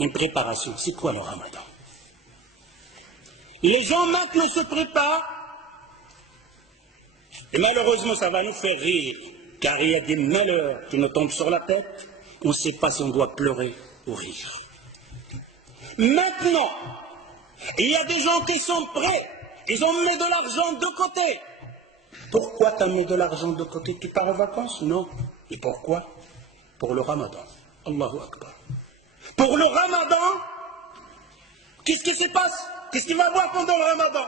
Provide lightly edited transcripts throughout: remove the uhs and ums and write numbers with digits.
Une préparation, c'est quoi le ramadan? Les gens maintenant se préparent, et malheureusement ça va nous faire rire, car il y a des malheurs qui nous tombent sur la tête, on ne sait pas si on doit pleurer ou rire. Maintenant, il y a des gens qui sont prêts, ils ont mis de l'argent de côté. Pourquoi tu as mis de l'argent de côté? Tu pars en vacances? Non. Et pourquoi? Pour le ramadan. Allahu Akbar. Pour le ramadan, qu'est-ce qui se passe? Qu'est-ce qu'il va voir pendant le ramadan?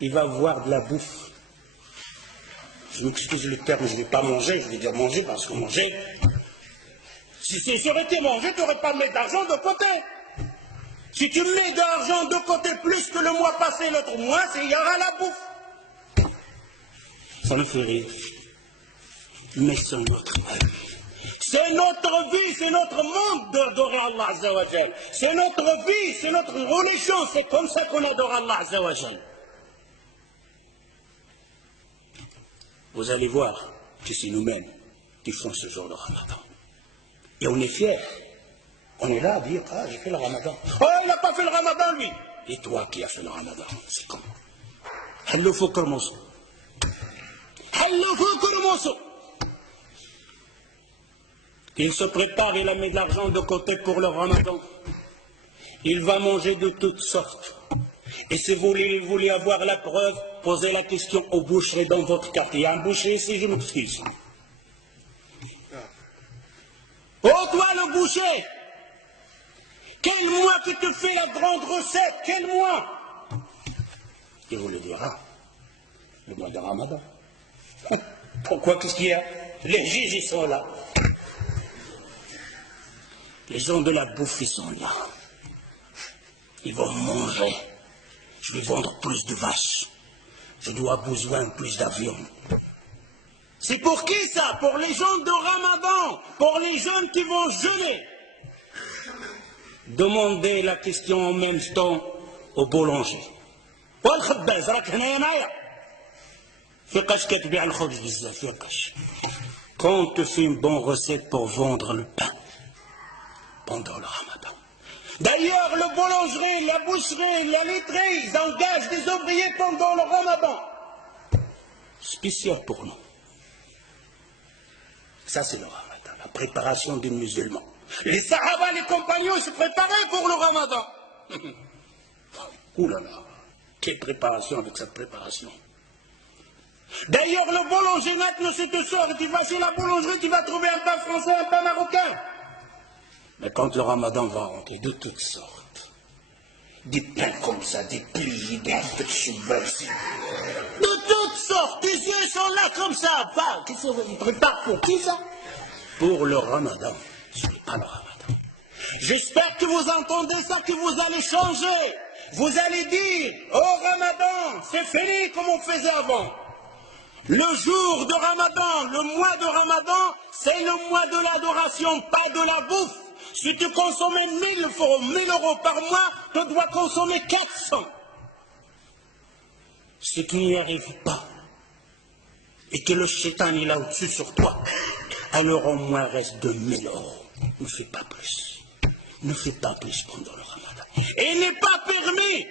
Il va voir de la bouffe. Je m'excuse le terme, je ne vais pas manger, je vais dire manger parce que manger, si ça aurait été manger, tu n'aurais pas mis d'argent de côté. Si tu mets de l'argent de côté plus que le mois passé, l'autre mois, il y aura la bouffe. Ça me fait rire. Mais c'est notre vie. C'est notre vie, c'est notre monde d'adorer Allah Azza wa Jal. C'est notre vie, c'est notre religion, c'est comme ça qu'on adore Allah Azza wa Jal. Vous allez voir que c'est nous-mêmes qui font ce jour de Ramadan. Et on est fiers. On est là à dire, ah, j'ai fait le Ramadan. Oh, il n'a pas fait le Ramadan, lui. Et toi qui as fait le Ramadan, c'est comment? Hallo fukr moussou. Hallo fukr moussou. Il se prépare, il a mis de l'argent de côté pour le Ramadan. Il va manger de toutes sortes. Et si vous voulez avoir la preuve, posez la question aux boucheries dans votre quartier. Il y a un boucher ici, je m'excuse. Oh, toi le boucher, quel mois que tu fais la grande recette? Quel mois? Il vous le dira. Le mois de Ramadan. Pourquoi? Qu'est-ce qu'il y a? Les juges, ils sont là. Les gens de la bouffe, ils sont là. Ils vont manger. Je vais vendre plus de vaches. Je dois besoin plus d'avions. C'est pour qui ça? Pour les gens de Ramadan. Pour les jeunes qui vont jeûner. Demandez la question en même temps au boulanger. Quand tu fais une bonne recette pour vendre le pain pendant le Ramadan. D'ailleurs, le boulangerie, la boucherie, la laiterie, ils engagent des ouvriers pendant le Ramadan. Spécial pour nous. Ça, c'est le Ramadan, la préparation des musulmans. Les Sahaba, les compagnons, se préparaient pour le Ramadan. Ouh là là, quelle préparation avec cette préparation. D'ailleurs, le boulanger maintenant, c'est te sort, tu vas chez la boulangerie, tu vas trouver un pain français, un pain marocain. Mais quand le Ramadan va rentrer, de toutes sortes, des pains comme ça, des pliés, des choubarsi, de toutes sortes, des yeux sont là comme ça. Qu'est-ce qu'ils préparent pour qui ça? Pour le Ramadan. Ce n'est pas le Ramadan. J'espère que vous entendez ça, que vous allez changer. Vous allez dire, oh Ramadan, c'est fini comme on faisait avant. Le jour de Ramadan, le mois de Ramadan, c'est le mois de l'adoration, pas de la bouffe. Si tu consommais 1000 euros par mois, tu dois consommer 400. Si tu n'y arrives pas, et que le shaitan est là au-dessus sur toi, alors au moins reste 2000 euros. Ne fais pas plus. Ne fais pas plus pendant le Ramadan. Et il n'est pas permis.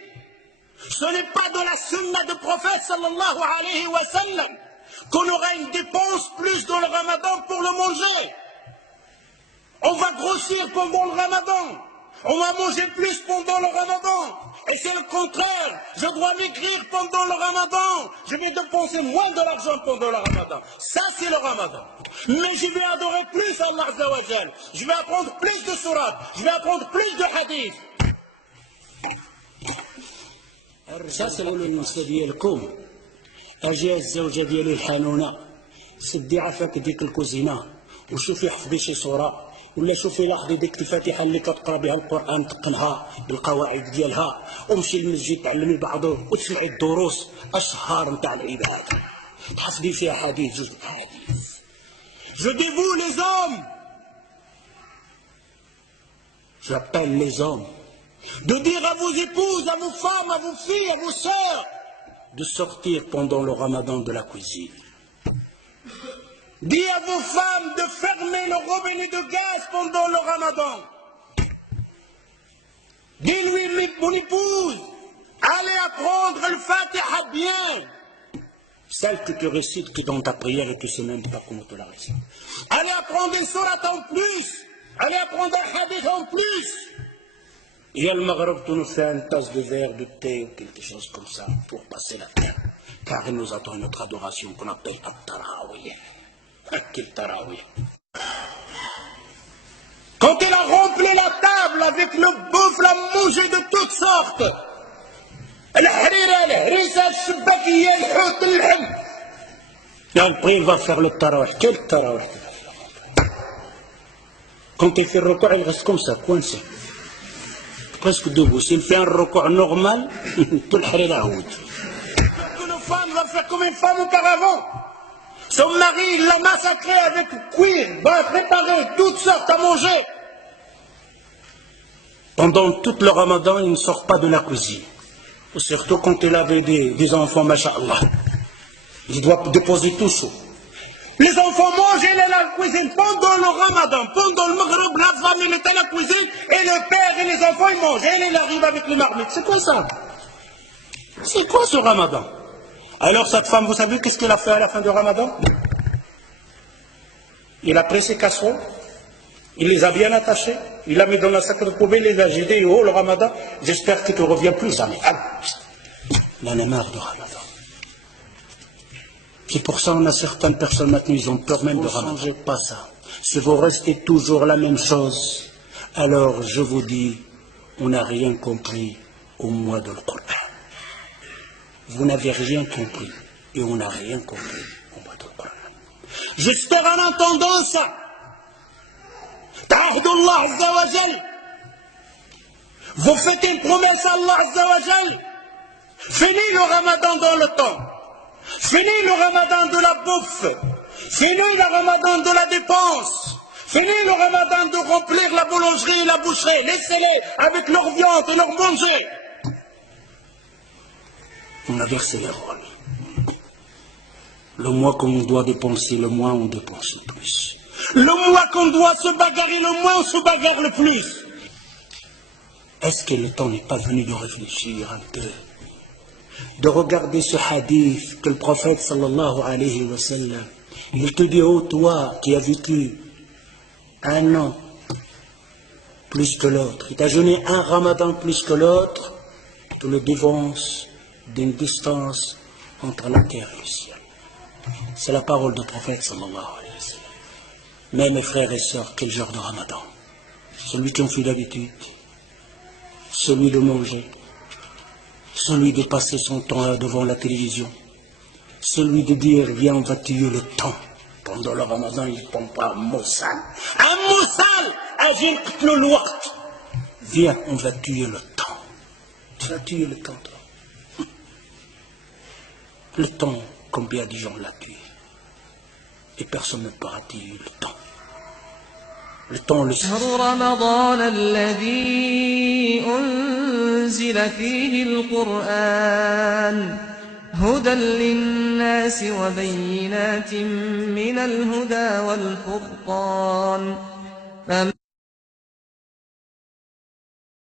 Ce n'est pas de la sunna du prophète sallallahu alayhi wa sallam qu'on aura une dépense plus dans le Ramadan pour le manger. On va grossir pendant le Ramadan. On va manger plus pendant le Ramadan. Et c'est le contraire. Je dois maigrir pendant le Ramadan. Je vais dépenser moins de l'argent pendant le Ramadan. Ça, c'est le Ramadan. Mais je vais adorer plus Allah Azza wa Jal. Je vais apprendre plus de surat. Je vais apprendre plus de hadith. Ça, c'est le نساء ديالكم. أجي الزوجة ديالي الحنونة. سدي عافاك ديك الكوزينة. وشوفي حفظي شي صورة. ولا شوفي لاحظي ديك الفاتحه اللي كتقرا بها القران تقنها بالقواعد ديالها ومشي للمسجد تعلمي بعضه وتسمعي الدروس اشهار نتاع العباده تحفظي فيها حديث جزء حديث. Je dis vous les hommes, j'appelle les hommes, de dire à vos épouses, à vos femmes, à vos filles, à vos sœurs, de sortir pendant le Ramadan de la cuisine. Dis à vos femmes de fermer le robinet de gaz pendant le Ramadan. Dis-lui, mon épouse, allez apprendre le Fatiha bien. Celle que tu récites que dans ta prière et tu ne sais même pas comment tu la récites. Allez apprendre une sourate en plus. Allez apprendre un hadith en plus. Et à le Maghreb, tu nous fais une tasse de verre, de thé ou quelque chose comme ça pour passer la terre. Car il nous attend notre adoration qu'on appelle At-Tarawih. Quel Tarawih. Quand il a rempli la table avec le bouffe, la mangé de toutes sortes. Et après il va faire le tarawih. Quel tarawih? Quand il fait le recours, il reste comme ça, coincé. Presque debout. S'il fait un recours normal, tout le harira out. Une femme va faire comme une femme auparavant. Son mari, il l'a massacré avec cuir, va préparer toutes sortes à manger. Pendant tout le ramadan, il ne sort pas de la cuisine. Surtout quand il avait des enfants, masha'Allah. Il doit déposer tout ça. Les enfants mangent, il est à la cuisine. Pendant le ramadan, pendant le maghreb, la famille est à la cuisine, et le père et les enfants, ils mangent. Et il arrive avec les marmites. C'est quoi ça? C'est quoi ce ramadan? Alors cette femme, vous savez qu'est-ce qu'elle a fait à la fin du ramadan? Il a pris ses casseroles, il les a bien attachées, il l'a mis dans la sac de poubelle, il les a jetés. Oh, le ramadan, j'espère que tu ne reviens plus jamais. Il en a marre du ramadan. C'est pour ça qu'on a certaines personnes maintenant, ils ont peur même de ramadan. Ne changez pas ça. Si vous restez toujours la même chose, alors je vous dis, on n'a rien compris au mois de Coran. Vous n'avez rien compris et on n'a rien compris au mois de Coran. J'espère en entendant ça. Ta'ahdullah Azza wa Jal. Vous faites une promesse à Allah Azza wa Jal. Fini le ramadan dans le temps. Fini le ramadan de la bouffe. Fini le ramadan de la dépense. Fini le ramadan de remplir la boulangerie et la boucherie. Laissez-les avec leur viande et leur manger. On a versé les rôles. Le mois qu'on doit dépenser, le moins on dépense le plus. Le mois qu'on doit se bagarrer, le moins on se bagarre le plus. Est-ce que le temps n'est pas venu de réfléchir un peu? De regarder ce hadith que le prophète sallallahu alayhi wa sallam, il te dit, oh toi qui as vécu un an plus que l'autre, il t'a jeûné un ramadan plus que l'autre, tu le devances d'une distance entre la terre et le ciel. C'est la parole du prophète sallallahu alayhi wa sallam. Mais mes frères et sœurs, quel genre de ramadan? Celui qui en fait d'habitude, celui de manger, celui de passer son temps devant la télévision, celui de dire viens on va tuer le temps. Pendant le ramadan il ne tombe pas un moussal, viens on va tuer le temps. Tu vas tuer le temps toi. Le temps, combien de gens l'a tué et personne ne pourra tuer le temps. Le temps le أنزل فيه القرآن هدى للناس وبينات من الهدى والفرقان